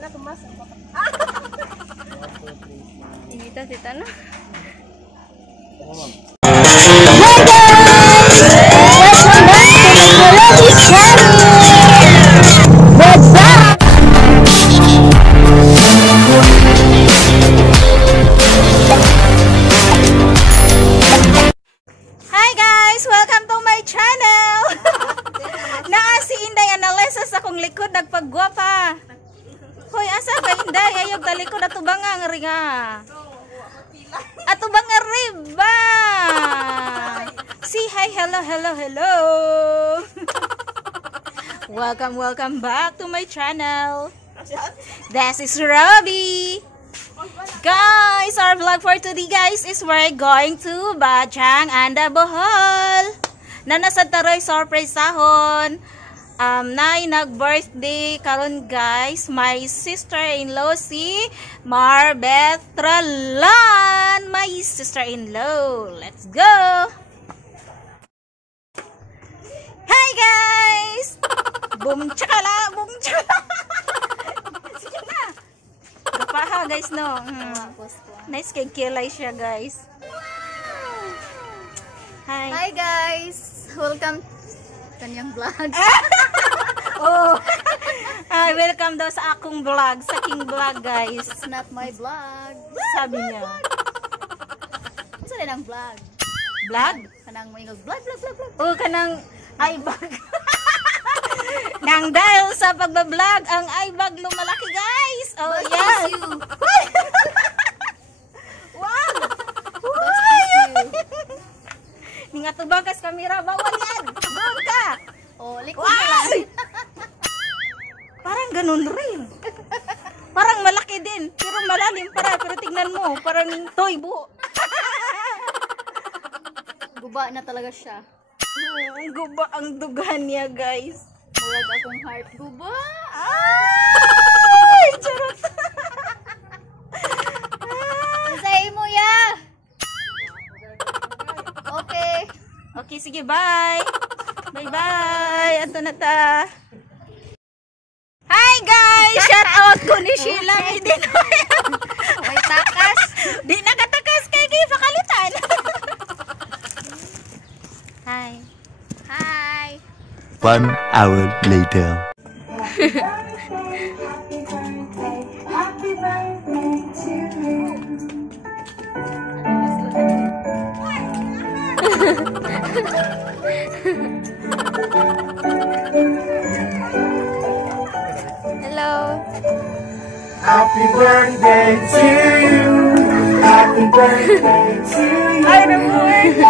Inita si Tano. Hi guys! Welcome to my channel! Naa si Inday Analesa sa kong likod nagpagguwapa. Hoy, asa ka Inday? Ayog talikod atubangang ringa. Atubangang riba! See, hi, hello, hello, hello! Welcome back to my channel. This is Robbie. Guys, our vlog for today guys is we're going to Bajang and Bohol. Nanasad taroy surprise sahon. Nay nag-birthday karon guys, my sister-in-law si Marbeth Tralan, my sister-in-law. Let's go. Hi guys. Boom chakala, boom chakala. Sige na. Gapaha guys no. Nice kay kilay siya guys. Hi guys! Welcome to kanyang vlog. Oh. Welcome daw sa akong vlog, sa king vlog guys. It's not my vlog. Sabi niya. Ano rin ang vlog? Vlog? Kanang may vlog. Oh, kanang iBag. Nang dahil sa pagbablog, ang iBag lumalaki guys. Oh, yeah. Wow! Ning atubang kas kamera, bawal yan. Bawal ka. Oh, likod Wow! lang. Parang ganun rin. Parang malaki din, pero malalim para. Pero tingnan mo, parang toy buo. Guba na talaga siya. Ang guba ang dugan niya, guys. Murag akong heart. Guba! Ay! Charot! Say mo ya! Okay. Okay, sige, bye! Bye-bye! Ato na ta! Hi, guys! Shout out ko ni Sheila. Hindi na. May takas. Di nakatakas kay Giva Kalutan. Hi. Hi. 1 hour later. Hello. Happy birthday to you. Happy birthday to you. Happy birthday.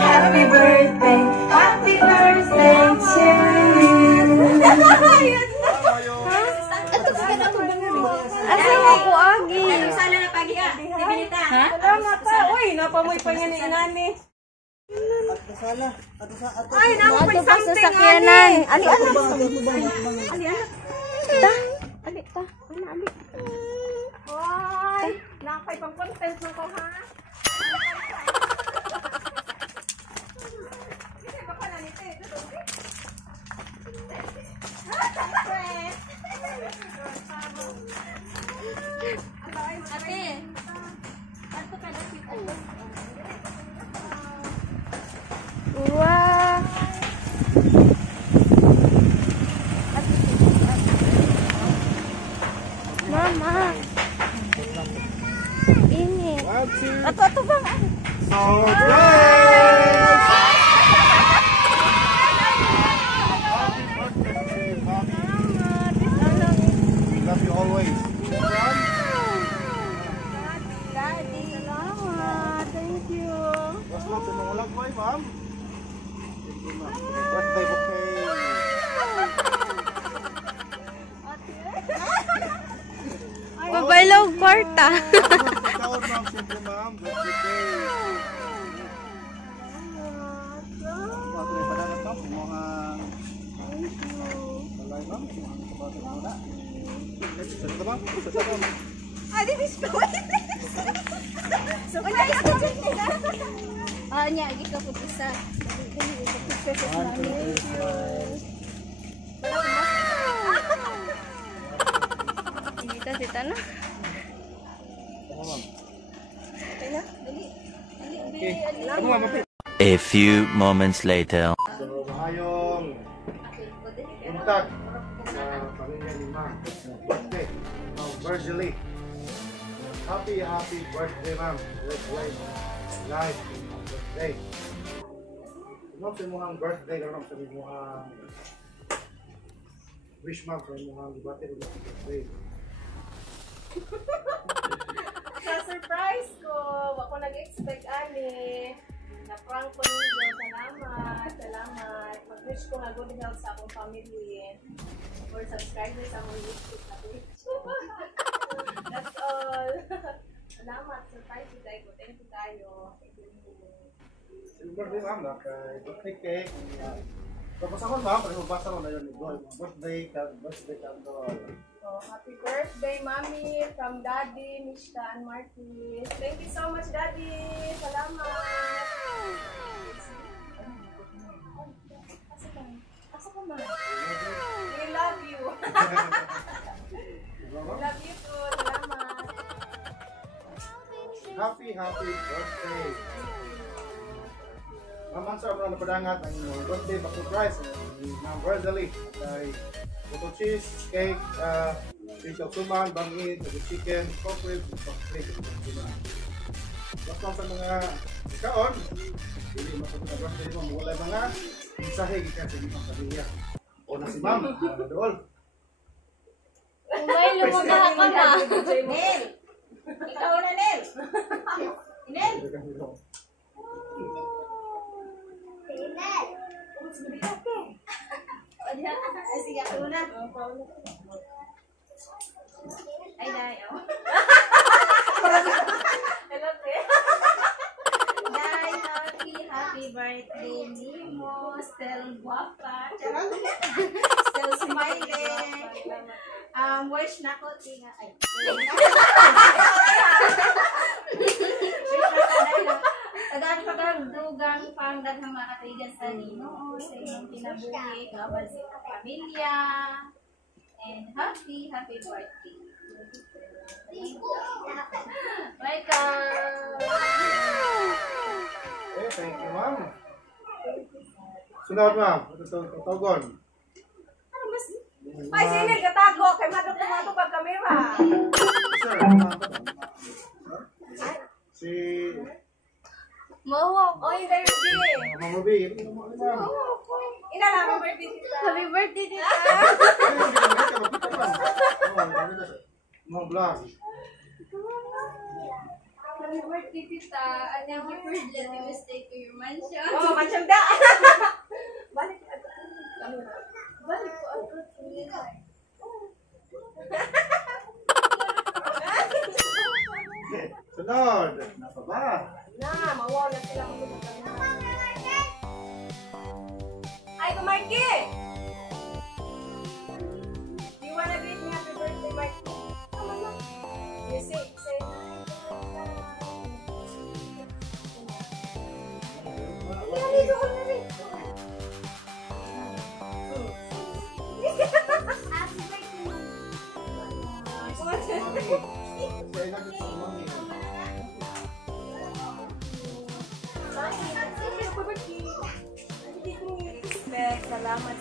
Happy birthday. Happy birthday to you. Asa mo ko agi? Ha? Salamat pa. Uy, napamoy pa niya ni inani. Ay, napamoy something ani. Ali, ta. Ali, ta. Ali. Oy, napay pang content mo ko ha. Ate. Ato ka na si Ate. Wow. Mama. Ini. Ato bang? Love you always. Daddy. Salamat. Thank you. What's love to mga ulag boy, ma'am? Birthday bouquet. Pabaylaw kwarta. Ikaw, ma'am, siyempre, ma'am. Birthday. Patuloy pa na ito. Mga... Talay, ma'am. Patuloy mo na. Sasama, ma'am. Sasama, ma'am. Adi, miss ko. So, kaya ito dyan nila. Nya, gito po isa. Dito, dito na. Tama, ma'am. Okay na, dali. Dali, Okay. dali. Tama, ma'am. Okay. A few moments later. So, maayong buntag sa pamilya ni ma'am. Birthday. Ma'am Virgily. Happy birthday, ma'am. Life. Birthday. Ma'am, sa imuhang birthday, karon sa imuhang wish, ma'am, sa imuhang birthday. Sa surprise ko, ako nag-expect ani. Na-prank ko ninyo. Salamat. Mag-wish ko na good health sa akong family. For subscribers sa akong YouTube na Twitch. That's all. Salamat. Surprise ko tayo. Thank you tayo. Thank you. Yung birthday, ma'am, birthday cake. Tapos ako, ma'am, pag mabasa mo na yun, birthday candle. Oh, happy birthday, Mommy, from Daddy, Mishka and Marty. Thank you so much, Daddy. Salamat. Asa ka, Ma? We love you. We love you too. Salamat. Happy birthday. Ma'am, sa mga napadangat ang birthday back to Christ ni Ma'am Virgily. Ay photo cheese, cake, chicken suman, bangin, chicken, pork ribs, cake. Basta sa mga kaon, hindi masabot na birthday mo, wala mga mensahe gikan sa inyong pamilya. O na si Ma'am, dool. Umay, lumagahan ka na. Nel! Ikaw na, Nel. Nel. Sige, ako na. Ay, dahil. Hello, Pe. Dahil, happy birthday, Nemo. Still guapa. Still smiling. Wish na ko, tinga. Ay. Tagaan pagkadugang pang daghang mga katuigan sa Nino, sa inyong kinabuhi, kabal sa pamilya, and happy birthday. Welcome! Thank you, Ma'am. Sunod, Ma'am. Tutugon. Ay, sinil, katago. Kay madok pag kamera. Sir, si Mawag! Oh, yung birthday. Ma'am Ruby. Ina lang, birthday tita. Happy birthday, Tita! Ma'am Blas. Happy birthday, Tita! And thank you for letting me stay to your mansion. Oh, macam da. Balik ka. Kamera. Balik ko ako. Sunod. Napa ba? Na, mawala sila mag Ay, Marky! Do you wanna greet me happy birthday, Marky? Come on, you say.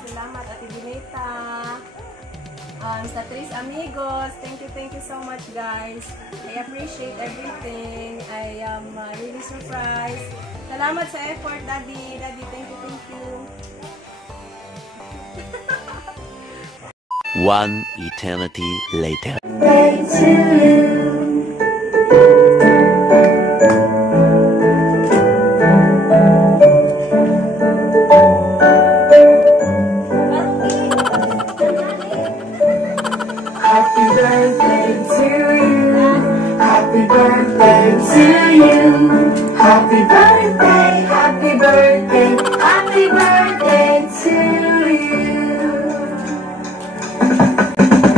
Salamat Ate Bineta. Sa Tris Amigos, thank you so much, guys. I appreciate everything. I am really surprised. Salamat sa effort, Daddy. Daddy, thank you. One eternity later. Happy birthday to you. Happy birthday to you. Happy birthday, happy birthday, happy birthday to you.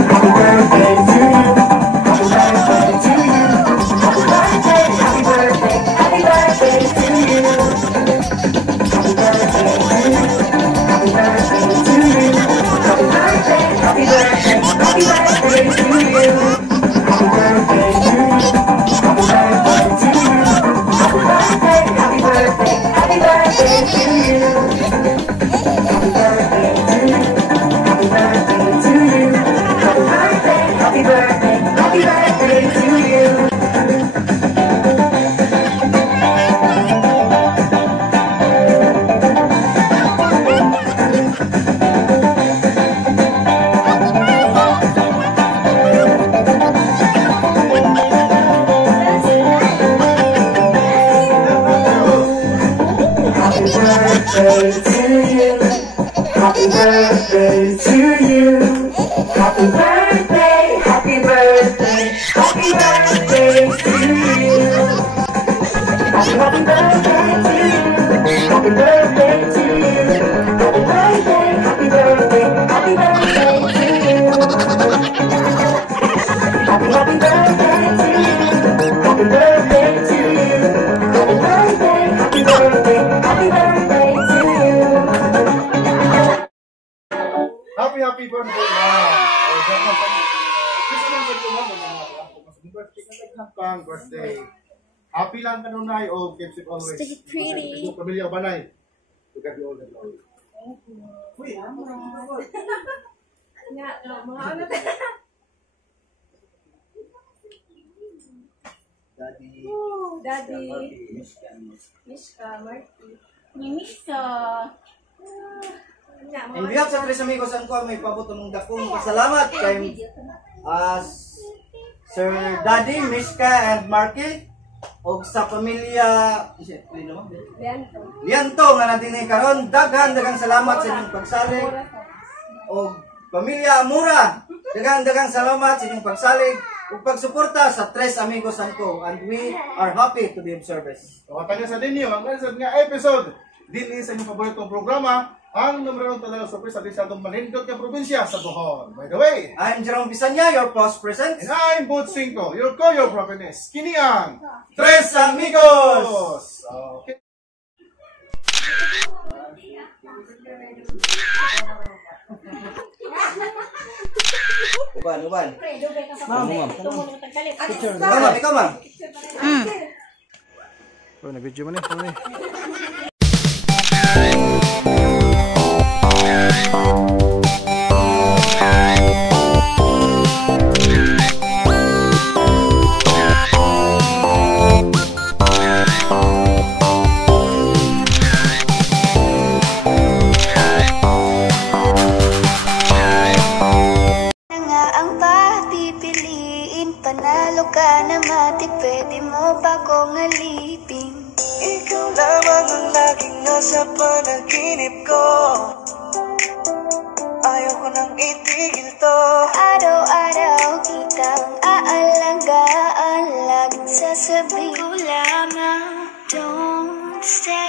Happy birthday to you. Happy birthday to you. Happy birthday, happy birthday, happy birthday to you. Happy birthday to you. Happy birthday to you. Happy birthday, happy birthday, happy birthday to you. na mas birthday ka naghapang birthday. Happy lang kanunay o keep it always. Stay pretty. Ito pamilya banay. To God be all the glory. Nga, mga ano Daddy. Mishka, Marty. Mimisa. Nga, In behalf sa tres amigos ang ko may pabuto mong dakong pasalamat kay Sir Daddy, Mishka and Marky og sa pamilya Lianto nga natin ni karon daghang salamat sa inyong pagsalig og pamilya Amura daghang salamat sa inyong pagsalig ug pagsuporta sa tres amigos ang ko, and we are happy to be of service. Tawag sa ninyo ang episode nga episode dinhi sa inyong paboritong programa ang numero 1 talagang surprise sa atong manindot nga probinsya sa Bohol. By the way, I'm Jerome Bisanya, your post present. and I'm Boots Cinco, your Koyo Province. Kini ang Tres Amigos! Okay. Uban. Ma'am. Ma'am, ikaw ma'am. Oh, na-video mo ni. Nga ang papipiliin, panalo ka na matik, pwede mo ba kong alipin? Ikaw lamang ang laging nasa panaginip ko. Ayaw ko nang itigil to. Araw-araw kitang aalagaan, laging sasabihin ko lamang, don't stay